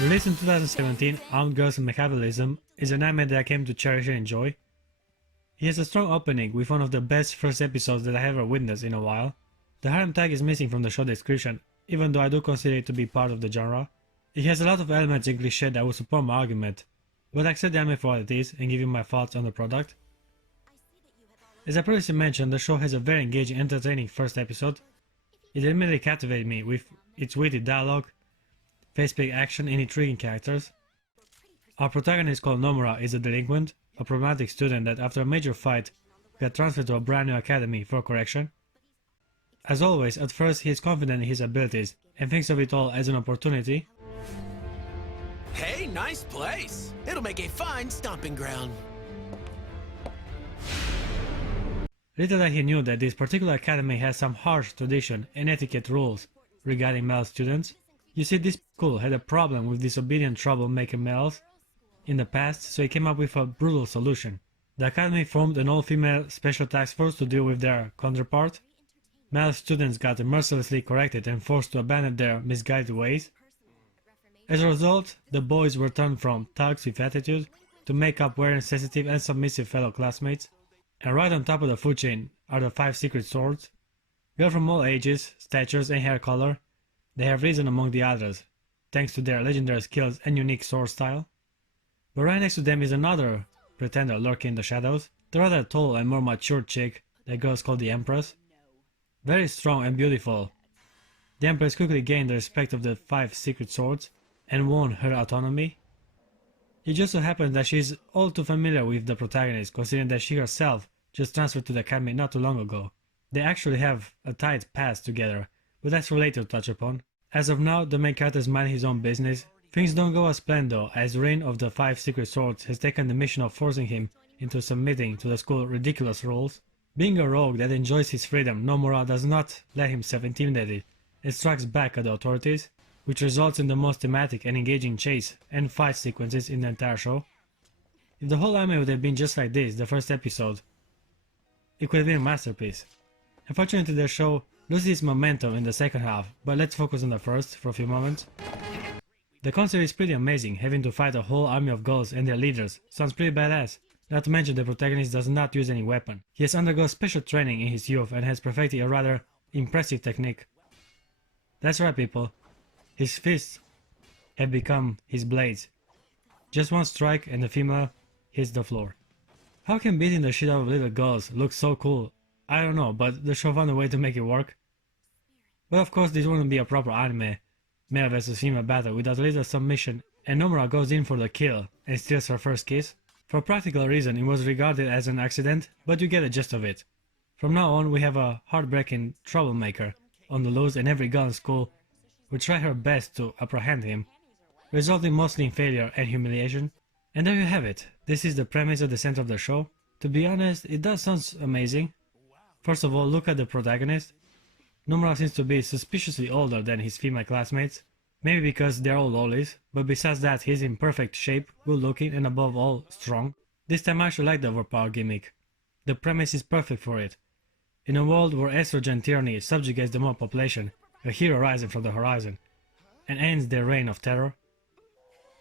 Released in 2017, Armed Girls and Machiavellism is an anime that I came to cherish and enjoy. He has a strong opening with one of the best first episodes that I have ever witnessed in a while. The harem tag is missing from the show description, even though I do consider it to be part of the genre. It has a lot of elements and cliché that would support my argument, but I accept the anime for what it is and give you my thoughts on the product. As I previously mentioned, the show has a very engaging and entertaining first episode. It immediately captivated me with its witty dialogue, fast-paced action and intriguing characters. Our protagonist called Nomura is a delinquent, a problematic student that after a major fight got transferred to a brand new academy for correction. As always, at first he is confident in his abilities and thinks of it all as an opportunity. Hey, nice place! It'll make a fine stomping ground. Little that he knew that this particular academy has some harsh tradition and etiquette rules regarding male students. You see, this school had a problem with disobedient troublemaker males in the past, so he came up with a brutal solution. The academy formed an all-female special task force to deal with their counterpart. Male students got mercilessly corrected and forced to abandon their misguided ways. As a result, the boys were turned from thugs with attitude to makeup-wearing sensitive and submissive fellow classmates. And right on top of the food chain are the 5 secret swords. Girls from all ages, statures and hair color. They have risen among the others, thanks to their legendary skills and unique sword style. But right next to them is another pretender lurking in the shadows, the rather tall and more mature chick that girls call the Empress. Very strong and beautiful, the Empress quickly gained the respect of the 5 secret swords and won her autonomy. It just so happens that she is all too familiar with the protagonist, considering that she herself just transferred to the academy not too long ago. They actually have a tight past together, but that's later to touch upon. As of now, the main character is minding his own business. Things don't go as planned though, as Rin of the 5 secret swords has taken the mission of forcing him into submitting to the school's ridiculous rules. Being a rogue that enjoys his freedom, Nomura does not let himself intimidated and strikes back at the authorities, which results in the most thematic and engaging chase and fight sequences in the entire show. If the whole anime would have been just like this, the first episode, it could have been a masterpiece. Unfortunately, the show loses its momentum in the second half, but let's focus on the first for a few moments. The concept is pretty amazing, having to fight a whole army of girls and their leaders sounds pretty badass. Not to mention the protagonist does not use any weapon. He has undergone special training in his youth and has perfected a rather impressive technique. That's right, people. His fists have become his blades. Just one strike and the female hits the floor. How can beating the shit out of little girls look so cool? I don't know, but the show found a way to make it work. But of course this wouldn't be a proper anime, male versus female battle without a little submission, and Nomura goes in for the kill and steals her first kiss. For a practical reason it was regarded as an accident, but you get the gist of it. From now on we have a heartbreaking troublemaker on the loose, and every girl in school will try her best to apprehend him, resulting mostly in failure and humiliation. And there you have it. This is the premise at the center of the show. To be honest, it does sound amazing. First of all, look at the protagonist. Nomura seems to be suspiciously older than his female classmates, maybe because they're all lolis, but besides that he's in perfect shape, good looking and above all strong. This time I actually like the overpower gimmick. The premise is perfect for it. In a world where estrogen tyranny subjugates the more population, a hero rises from the horizon and ends their reign of terror.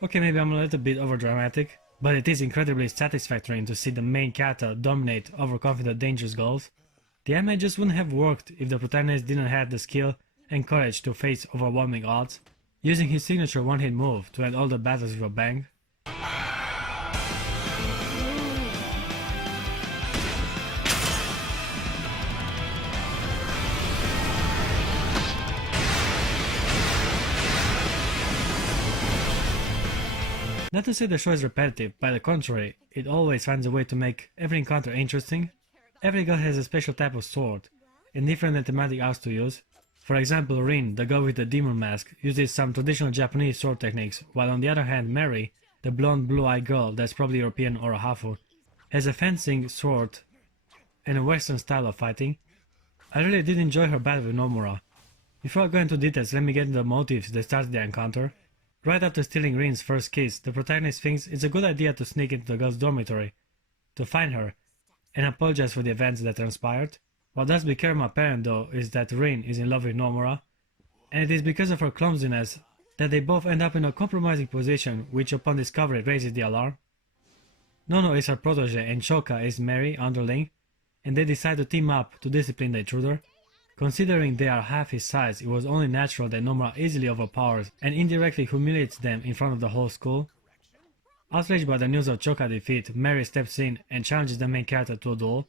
Okay, maybe I'm a little bit overdramatic, but it is incredibly satisfying to see the main character dominate overconfident dangerous girls. The anime just wouldn't have worked if the protagonist didn't have the skill and courage to face overwhelming odds, using his signature one-hit move to end all the battles with a bang. Not to say the show is repetitive, by the contrary, it always finds a way to make every encounter interesting. Every girl has a special type of sword, and different thematic arcs to use. For example, Rin, the girl with the demon mask, uses some traditional Japanese sword techniques, while on the other hand Mary, the blonde blue-eyed girl that's probably European or a hafu, has a fencing sword and a western style of fighting. I really did enjoy her battle with Nomura. Before I go into details, let me get into the motives that started the encounter. Right after stealing Rin's first kiss, the protagonist thinks it's a good idea to sneak into the girl's dormitory, to find her, and apologize for the events that transpired. What does become apparent though is that Rin is in love with Nomura, and it is because of her clumsiness that they both end up in a compromising position, which upon discovery raises the alarm. Nono is her protege and Choka is Mary underling, and they decide to team up to discipline the intruder. Considering they are half his size, it was only natural that Nomura easily overpowers and indirectly humiliates them in front of the whole school. Outraged by the news of Choka's defeat, Mary steps in and challenges the main character to a duel.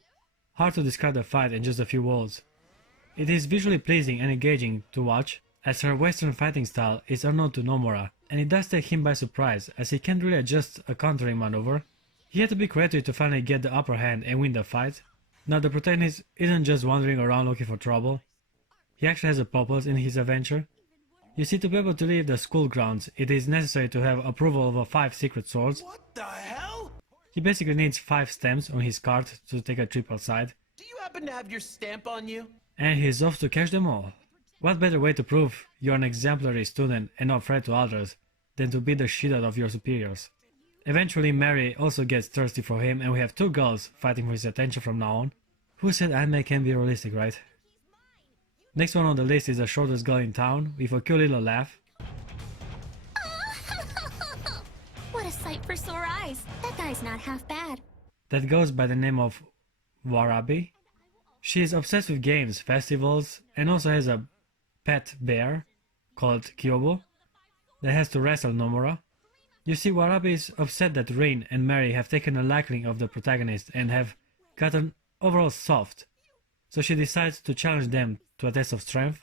Hard to describe the fight in just a few words. It is visually pleasing and engaging to watch, as her western fighting style is unknown to Nomura, and it does take him by surprise as he can't really adjust a countering maneuver. He had to be creative to finally get the upper hand and win the fight. Now the protagonist isn't just wandering around looking for trouble. He actually has a purpose in his adventure. You see, to be able to leave the school grounds, it is necessary to have approval over 5 secret swords. What the hell? He basically needs 5 stamps on his card to take a trip outside. Do you happen to have your stamp on you? And he's off to catch them all. What better way to prove you're an exemplary student and not threat to others than to beat the shit out of your superiors. Eventually Mary also gets thirsty for him and we have 2 girls fighting for his attention from now on. Who said anime can be realistic, right? Next one on the list is the shortest girl in town with a cute little laugh. What a sight for sore eyes. That guy's not half bad. That goes by the name of Warabi. She is obsessed with games, festivals, and also has a pet bear called Kyobo that has to wrestle Nomura. You see, Warabi is upset that Rin and Mary have taken a liking of the protagonist and have gotten overall soft, so she decides to challenge them to a test of strength.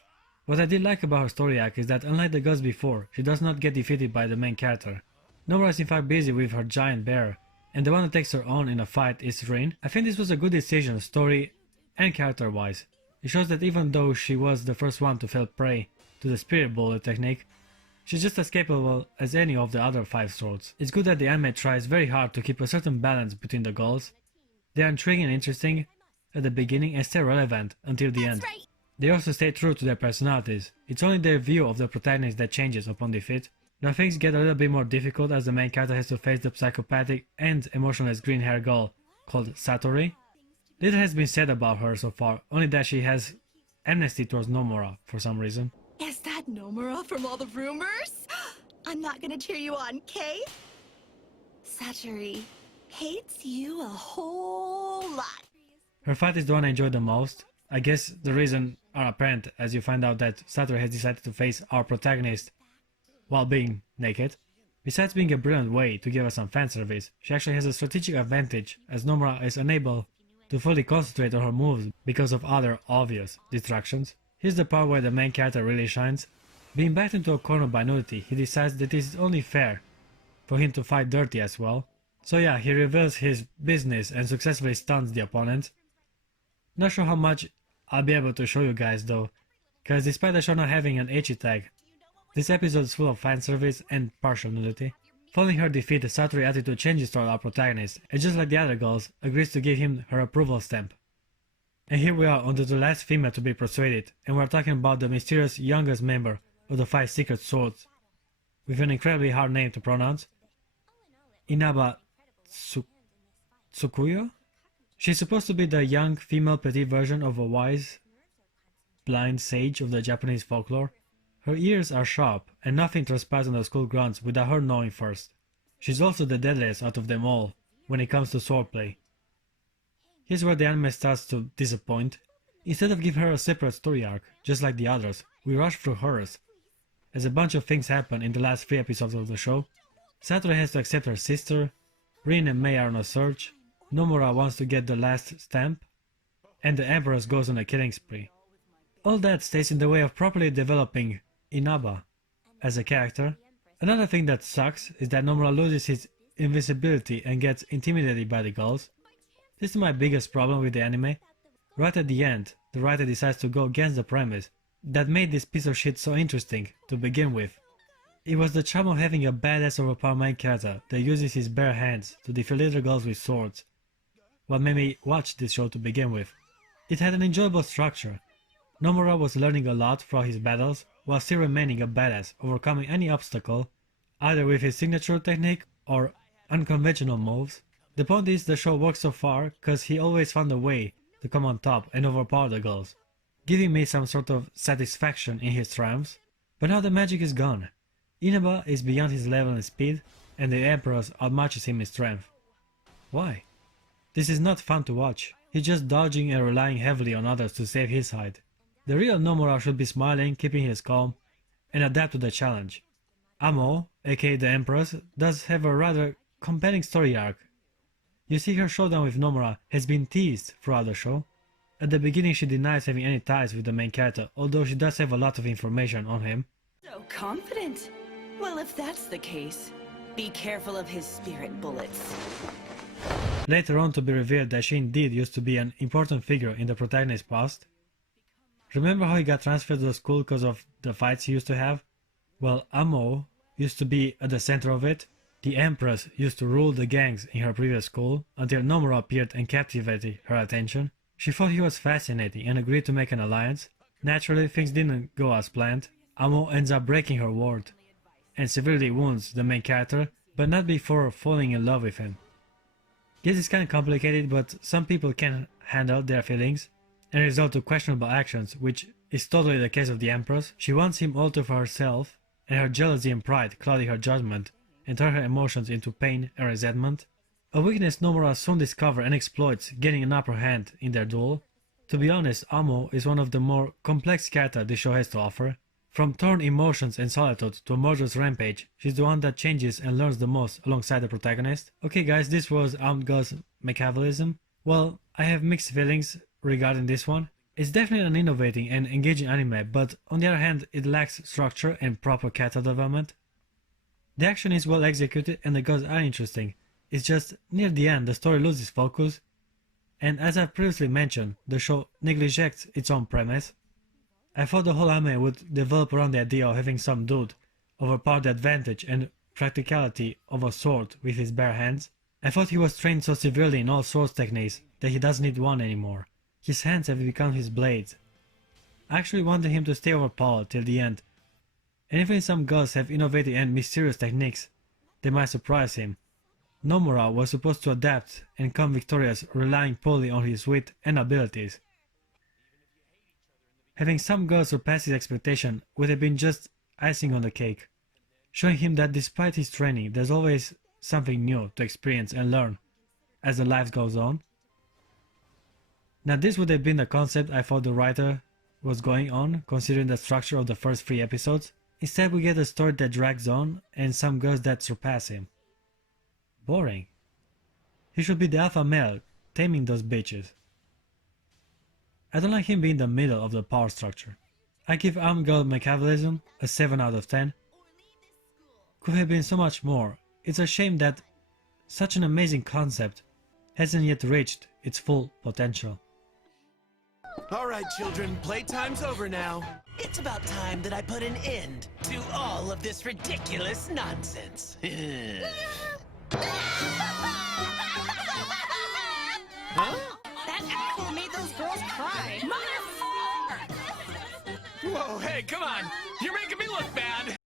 What I did like about her story arc is that unlike the girls before, she does not get defeated by the main character. Nomura is in fact busy with her giant bear, and the one that takes her on in a fight is Rin. I think this was a good decision, story and character wise. It shows that even though she was the first one to fall prey to the spirit bullet technique, she's just as capable as any of the other 5 swords. It's good that the anime tries very hard to keep a certain balance between the girls. They are intriguing and interesting at the beginning and stay relevant until the end. Right. They also stay true to their personalities. It's only their view of the protagonist that changes upon defeat. Now things get a little bit more difficult as the main character has to face the psychopathic and emotionless green hair girl called Satori. Little has been said about her so far, only that she has amnesty towards Nomura for some reason. Is that Nomura from all the rumors? I'm not gonna cheer you on, Kay? Satori hates you a whole lot. Her fight is the one I enjoy the most. I guess the reason are apparent as you find out that Satori has decided to face our protagonist while being naked. Besides being a brilliant way to give us some fan service, she actually has a strategic advantage as Nomura is unable to fully concentrate on her moves because of other obvious distractions. Here's the part where the main character really shines. Being backed into a corner by nudity, he decides that it is only fair for him to fight dirty as well. So yeah, he reveals his business and successfully stuns the opponent. Not sure how much I'll be able to show you guys though, cause despite the show not having an ecchi tag, this episode is full of fan service and partial nudity. Following her defeat, Satori's attitude changes toward our protagonist, and just like the other girls, agrees to give him her approval stamp. And here we are on to the last female to be persuaded, and we're talking about the mysterious youngest member of the 5 secret swords, with an incredibly hard name to pronounce, Inaba Tsukuyo? She's supposed to be the young female petite version of a wise, blind sage of the Japanese folklore. Her ears are sharp, and nothing transpires on the school grounds without her knowing first. She's also the deadliest out of them all when it comes to swordplay. Here's where the anime starts to disappoint. Instead of giving her a separate story arc, just like the others, we rush through hers. As a bunch of things happen in the last 3 episodes of the show, Satori has to accept her sister, Rin and Mei are on a search, Nomura wants to get the last stamp, and the empress goes on a killing spree. All that stays in the way of properly developing Inaba as a character. Another thing that sucks is that Nomura loses his invisibility and gets intimidated by the girls. This is my biggest problem with the anime. Right at the end, the writer decides to go against the premise that made this piece of shit so interesting to begin with. It was the charm of having a badass overpowered main character that uses his bare hands to defeat little girls with swords what made me watch this show to begin with. It had an enjoyable structure. Nomura was learning a lot throughout his battles while still remaining a badass, overcoming any obstacle, either with his signature technique or unconventional moves. The point is the show worked so far cause he always found a way to come on top and overpower the girls, giving me some sort of satisfaction in his triumphs. But now the magic is gone. Inaba is beyond his level in speed, and the Empress outmatches him in strength. Why? This is not fun to watch. He's just dodging and relying heavily on others to save his side. The real Nomura should be smiling, keeping his calm, and adapt to the challenge. Amo, aka the Empress, does have a rather compelling story arc. You see, her showdown with Nomura has been teased throughout the show. At the beginning she denies having any ties with the main character, although she does have a lot of information on him. So confident. Well, if that's the case, be careful of his spirit bullets. Later on to be revealed that she indeed used to be an important figure in the protagonist's past. Remember how he got transferred to the school because of the fights he used to have? Well, Amo used to be at the center of it. The Empress used to rule the gangs in her previous school until Nomura appeared and captivated her attention. She thought he was fascinating and agreed to make an alliance. Naturally, things didn't go as planned. Amo ends up breaking her word and severely wounds the main character, but not before falling in love with him. Yes, it's kind of complicated, but some people can handle their feelings and resort to questionable actions, which is totally the case of the Empress. She wants him all to herself, and her jealousy and pride clouding her judgment and turn her emotions into pain and resentment. A weakness Nomura soon discovers and exploits, getting an upper hand in their duel. To be honest, Amo is one of the more complex characters this show has to offer. From torn emotions and solitude to a murderous rampage, she's the one that changes and learns the most alongside the protagonist. Okay guys, this was Armed Girl's Machiavellism. Well, I have mixed feelings regarding this one. It's definitely an innovating and engaging anime, but on the other hand, it lacks structure and proper character development. The action is well executed and the girls are interesting. It's just, near the end, the story loses focus, and as I've previously mentioned, the show neglects its own premise. I thought the whole anime would develop around the idea of having some dude overpower the advantage and practicality of a sword with his bare hands. I thought he was trained so severely in all swords techniques that he doesn't need one anymore. His hands have become his blades. I actually wanted him to stay overpowered till the end, and even some girls have innovative and mysterious techniques that might surprise him. Nomura was supposed to adapt and come victorious, relying poorly on his wit and abilities. Having some girls surpass his expectation would have been just icing on the cake, showing him that despite his training, there's always something new to experience and learn as the life goes on. Now this would have been the concept I thought the writer was going on, considering the structure of the first 3 episodes. Instead we get a story that drags on and some girls that surpass him. Boring. He should be the alpha male, taming those bitches. I don't like him being the middle of the power structure. I give Armed Girl Machiavellism a 7 out of 10. Could have been so much more. It's a shame that such an amazing concept hasn't yet reached its full potential. Alright children, playtime's over now. It's about time that I put an end to all of this ridiculous nonsense. Huh? That apple made those girls cry. Whoa, hey, come on! You're making me look bad!